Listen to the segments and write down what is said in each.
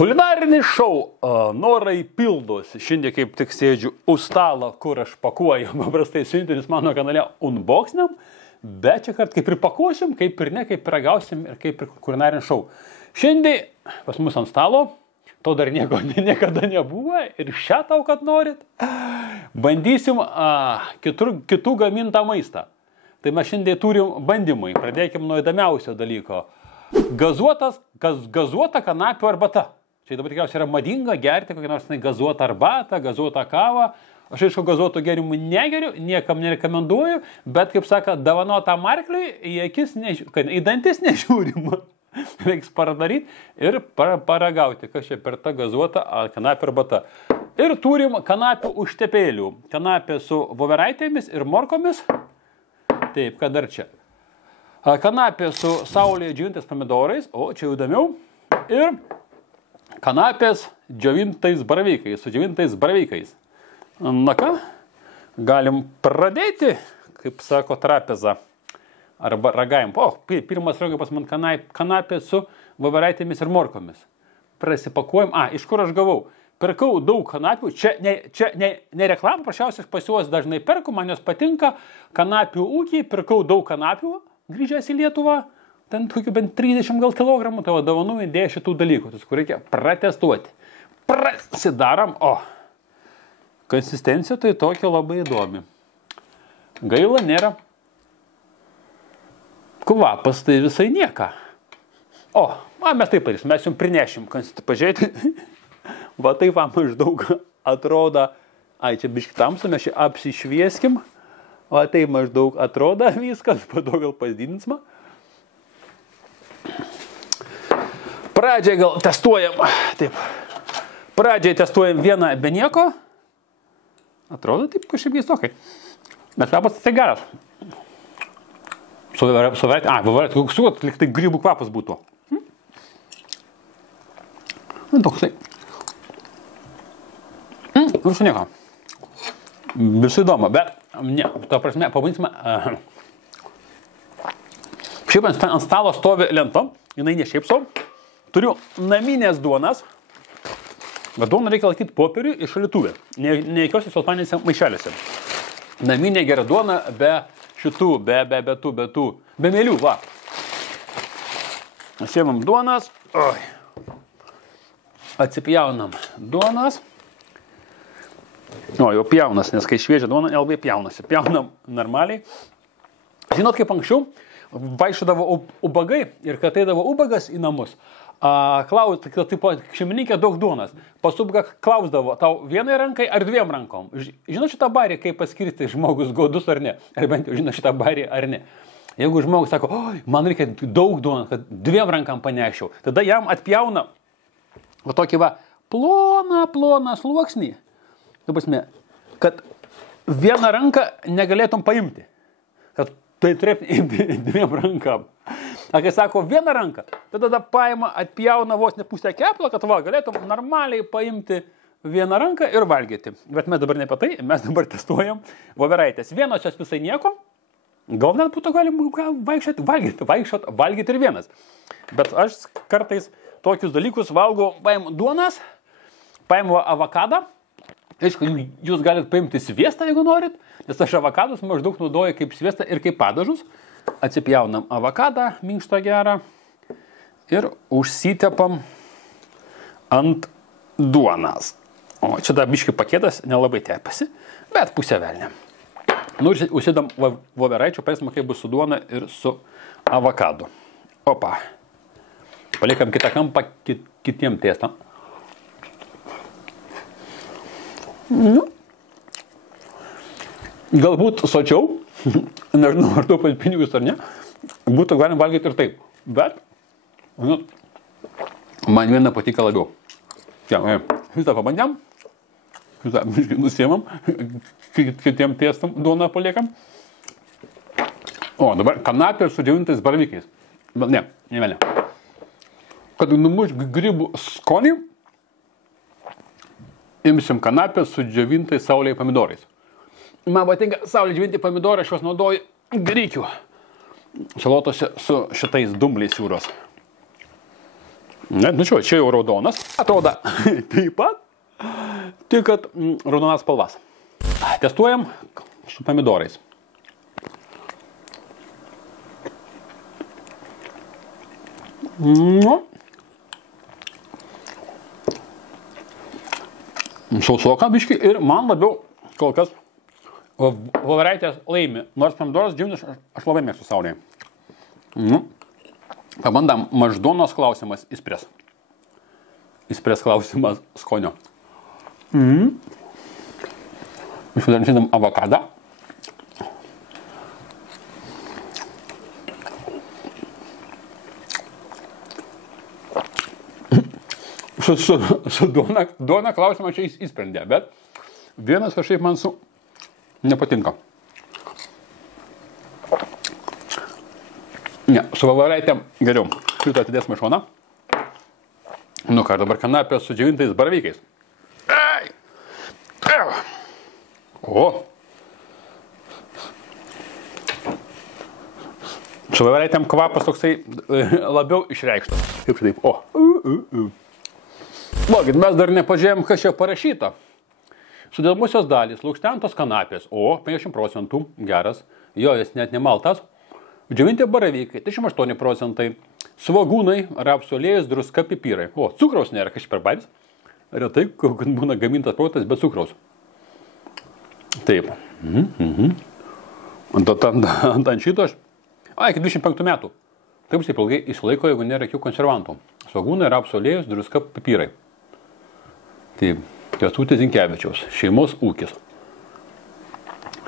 Kulinarinis šou norai pildosi. Šiandien kaip tik sėdžiu už stalo, kur aš pakuoju paprastai siuntinius mano kanale unboxinam, bet čia kart kaip ir pakuosim, kaip ir ne, kaip ir ragausim ir kaip ir kulinarinis šou. Šiandien pas mus ant stalo, to dar nieko niekada nebuvo ir šią tau, kad norit, bandysim kitų gamintą maistą. Tai mes šiandien turim bandymai. Pradėkim nuo įdomiausio dalyko. Gazuota kanapių arbata. Čia dabar tikriausiai yra madinga gerti kokią nors gazuotą arbatą, gazuotą kavą. Aš aišku gazuotų gėrimų negeriu, niekam nerekomenduoju, bet kaip sako, dovanotam arkliui į akis, į dantis nežiūrima. Reiks paradaryti ir paragauti, kas čia per tą gazuotą kanapių arbata. Ir turim kanapių užtepėlių. Kanapė su voveraitėmis ir morkomis. Taip, kad dar čia. Kanapė su saulėje džiovintais pomidorais, o čia jau įdomiau. Ir kanapės džiovintais baravykais, su džiovintais baravykais. Na ką, galim pradėti, kaip sako, trapezą. Arba ragavim. Pirmas ragavim pas man kanapė su voveraitėmis ir morkomis. Prasipakuojam. Iš kur aš gavau? Pirkau daug kanapių. Čia ne reklama, prašiausiai aš pas juos dažnai perku, man jos patinka. Kanapių ūkiai, pirkau daug kanapių, grįžęs į Lietuvą. Ten kokių bent 30 gal kilogramų, tavo dovanų idėja šitų dalykų, kur reikia pratestuoti. Prasidaram, konsistencija tai tokia labai įdomi. Gaila nėra. Kvapas tai visai nieka. Mes taip parysim, mes jums prinešim, pažiūrėti. Va taip maždaug atrodo, čia biški tamsu, mes čia apsišvieskim. Va taip maždaug atrodo viskas, po to gal pasdidinsime. Pradžiai gal testuojam, taip. Pradžiai testuojam vieną be nieko. Atrodo taip kažkaip keistokai. Bet kvapas tai geras. Voveraitė, koks lyg tai grybų kvapas būtų. Toksai. Visų nieko. Visų įdomu, bet ne, to prasme, pabandysime. Šiaip ant stalo stovi lenta, jinai ne šiaip sau. Turiu naminės duonas, bet duoną reikia laikyti popierių iš šaldytuve, ne jokiuose celofanėse maišelėse. Naminė gera duona be šitų, be mėlių, va. Pasiemam duonas, atsipjaunam duonas. Jau pjaunas, nes kai šviežia duona, nelabai pjaunasi. Pjaunam normaliai. Žinot, kaip anksčiau vaikščiodavo ubagai ir kad ateidavo ubagas į namus. Šeimininkė daug duonas. Pas ubagą klausdavo, tau vienai rankai ar dviem rankom. Žinot šitą barį, kaip paskirti žmogus godus ar ne? Ar bent jau žino šitą barį ar ne? Jeigu žmogus sako, man reikia daug duonos, kad dviem rankam panešiau, tada jam atpjauna tokį ploną sluoksnį. Kad vieną ranką negalėtum paimti. Kad tai turėtum dviem rankam. Kai sako vieną ranką, tada paima, atpjauna vos ne pusę keplo, kad galėtum normaliai paimti vieną ranką ir valgyti. Bet mes dabar ne apie tai, mes dabar testuojam voveraitės. Vienos jos visai nieko, gal net būtų galim valgyti ir vienas. Bet aš kartais tokius dalykus valgau, paimu duonas, paimu avokadą. Aišku, jūs galite paimti sviestą, jeigu norit, nes aš avokadus maždaug naudoju kaip sviestą ir kaip padažus. Atsipjaunam avokadą, minkštą gerą, ir užsitepam ant duonas. Čia dar biški paketas nelabai tepasi, bet pusę velnė. Užsidam voveraičių, paėsime, kaip bus su duona ir su avokadu. Paliekam kitą kampą kitiem tiestam. Galbūt sočiau, nežinau, ar tu pinigus ar ne, būtų galim valgyti ir taip. Bet, man viena patika labiau. Šitą pabandėm, šitą nusiemam, kitiem tiestam duoną paliekam. Dabar kanapė su džiovintais baravykais. Ne. Kad numuš grybų skonį, imsim kanapę su džiovintais saulėje pomidorais. Man patinka saulė džiovinti pomidorai, aš juos naudoju grikių salotose su šitais dumbliais jūros. Net, nu čia jau raudonas. Atrodo taip pat. Tik kad raudonas spalvas. Testuojam su pomidorais. Nu. Sausoka biški ir man labiau kol kas voveraitės laimi. Nors pomidoras džiūnis aš labai mėgstu saulėje. Nu. Pabandam maždonos klausimas įspres. Įspres klausimas skonio. Išvadančinam avokadą. Su duona klausimą čia įsprendė, bet vienas kažkaip man nepatinka. Ne, su voveraitėm geriau. Šitą atidės mašoną. Nu ką, dabar kanapė su džiovintais baravykais. O! Su voveraitėm kvapas toksai labiau išreikštas. Kaip čia taip? O! Logit, mes dar nepažiūrėjom, kas čia parašyta. Sudėdamusios dalys, lukštentos kanapės. O, 50%, geras. Jo, jis net nemaltas. Džiovinti baravykai, 38%, svogūnai, rapsų aliejus, druska, pipirai. O, cukraus nėra, kažkaip per bairis. Retai, kad būna gamintas produktas be cukraus. Taip. Ant šito aš... Iki 25 metų. Taip taip ilgai išlaiko, jeigu nėra jokių konservantų. Svogūnai, rapsų aliejus, druska, pipirai. Taip. Kęstutis Zinkevičiaus. Šeimos ūkis.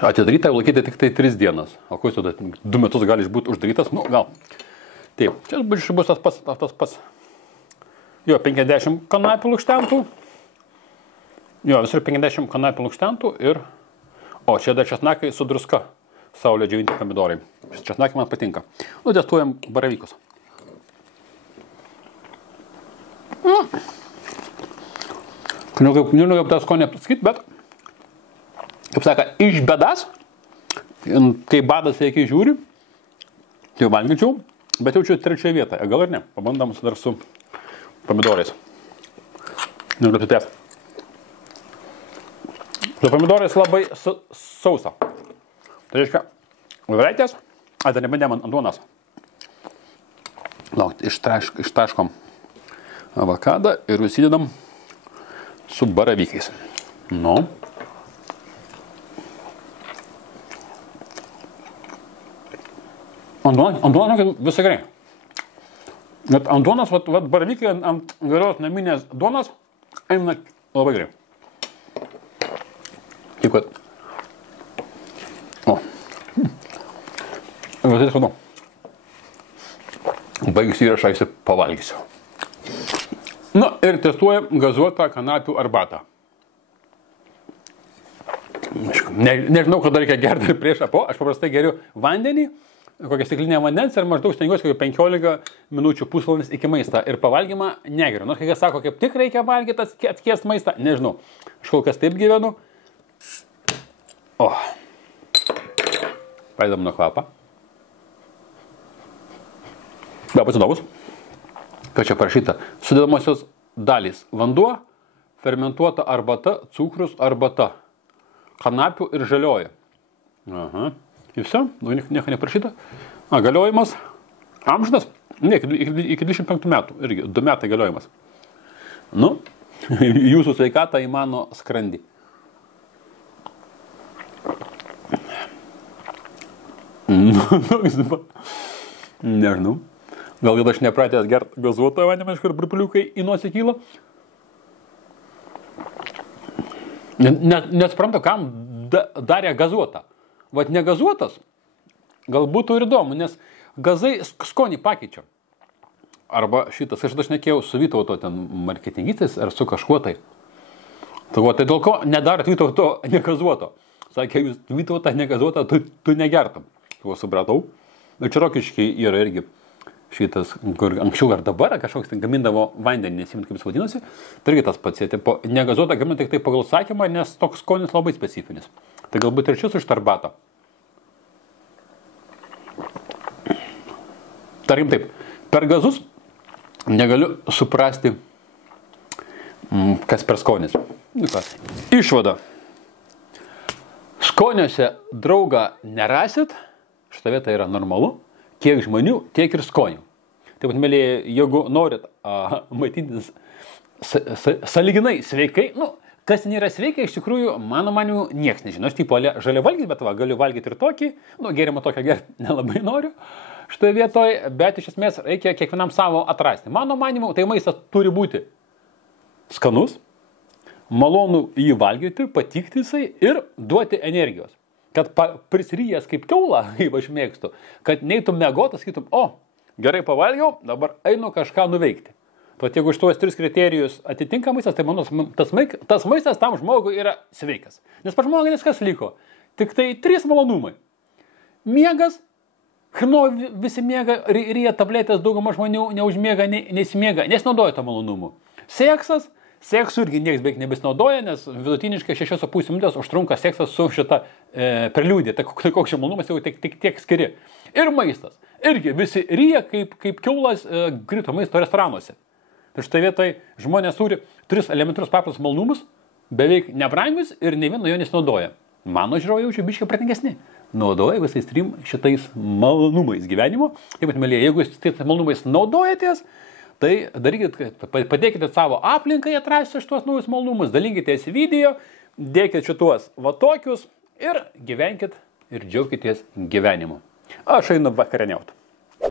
Atidaryta laikyti tik tai 3 dienas. O kuo jis tada 2 metus gali būti uždarytas? Nu, gal. Taip, čia bus tas pats. Jo, 50 kanapių lukštentų. Jo, visur 50 kanapių lukštentų ir... O, čia dar česnakai su druska. Saulė džiovinti pomidorai. Česnakai man patinka. Nu, testuojam baravykus. Nežinau, kaip tas skonį apsakyti, bet... Kaip saka, iš bedas, kai badas reikia žiūri, tai valgyčiau, bet jaučiu 3 vietą. Gal ir ne? Pabandom dar su pomidorais. Negaliu apsitęs. Su pomidorais labai sausa. Tai reiškia, voveraitės, dar nebandėm ant duonos. Laukti, ištaškom avokadą ir įsidedam su baravykais. Nu. Ant duonos visai gerai. Net ant duonos, baravykai ant geros naminės duonos eina labai gerai. Taip kad... O. Ir tai skanu. Baigsiu įrašą, pavalgysiu. Nu ir testuoju gazuotą kanapių arbatą. Nežinau, kada reikia gerti ir prieš apo. Aš paprastai geriu vandenį, kokią stiklinę vandens ir maždaug stengiuosi 15 minučių pusvalandis iki maistą. Ir pavalgymą negeriu. Nors kai kas sako, kaip tik reikia valgyti atskiest maistą, nežinau. Aš kol kas taip gyvenu. O. Pradedam nuo kvapą. Gal pats įdomus. Ką čia parašyta? Sudėdamosios dalys. Vanduo, fermentuota arbata, cukrus arbata. Kanapių ir žalioji. Aha. Ir viso, nieko neparašyta. Galiojimas. Amžinas. Ne, iki 25 metų. Irgi 2 metai galiojimas. Nu, jūsų sveikatą į mano skrandį. Nežinau. Gal kad aš nepratęs gert gazuotą vandenį, ir burbuliukai į nosį kyla. Nesuprantu, kam darė gazuotą. Vat negazuotas, gal būtų ir įdomu, nes gazai skonį pakeičia. Arba šitas, aš šnekėjau su Vytauto ten marketingistais ar su kažkuo tai. Tai dėl ko nedarot Vytauto negazuoto? Sakė, jūs Vytautą negazuotą, tu negertum. Tai supratau. Ir čia Rokiškiai yra irgi šitas, kur anksčiau ar dabar kažkoks ten gamindavo vandenį, nesimint kaip jis vadinosi. Tai irgi tas pats, tipo, negazuotą gamina tik tai pagal sakymą, nes toks skonis labai specifinis. Tai galbūt ir šis iš arbatą. Tarkim taip, per gazus negaliu suprasti, kas per skonis. Išvada. Skoniuose draugą nerasit, šitą vietą yra normalu, kiek žmonių, tiek ir skonių. Taip pat, mėlyje, jeigu norit maitintis sąlyginai sveikai, kas nėra sveikai, iš tikrųjų, mano manimu, nieks nežino. Aš tipo žalia valgyti, bet galiu valgyti ir tokį, gėrimą tokio gerti nelabai noriu šitoje vietoje, bet iš esmės reikia kiekvienam savo atrasti. Mano manimu, tai maistas turi būti skanus, malonu jį valgyti, patikti jisai ir duoti energijos. Kad prisryjęs kaip kiaula, kaip aš mėgstu, kad neitum mėgotas, sakytum, gerai pavalgiau, dabar einu kažką nuveikti. Tuot jeigu iš tuos 3 kriterijus atitinka maistas, tai manau, tas maistas tam žmogui yra sveikas. Nes per žmogui kas liko? Tik tai 3 malonumai. Miegas, visi miega, ryja tabletės, dauguma žmonių neužmiega, nesimiega, nesinaudoja to malonumu. Seksas, seksu irgi nieks beveik nebesinaudoja, nes vidutiniškai 6,5 minutės užtrunka seksas su šita preliudija. Tai koks čia malonumas jau tiek skiri. Ir maistas. Irgi visi ryja kaip kiaulas grito maisto restoranuose. Tai štai vietai žmonės turi 3 elementarius paprastus malonumus, beveik nebrangius ir ne vieno jo nesinaudoja. Mano žiūrovai jaučiu biškai pratingesni. Naudoja visais 3 šitais malonumais gyvenimo. Taip pat, mėlyje, jeigu jūs tais malonumais naudojatės, tai darykit, padėkite savo aplinkai atrasti šitos naujus malonumus, dalinkitės video, dėkit šitos va tokius ir gyvenkit ir džiaukitės gyvenimu. Aš einu vakarieniauti.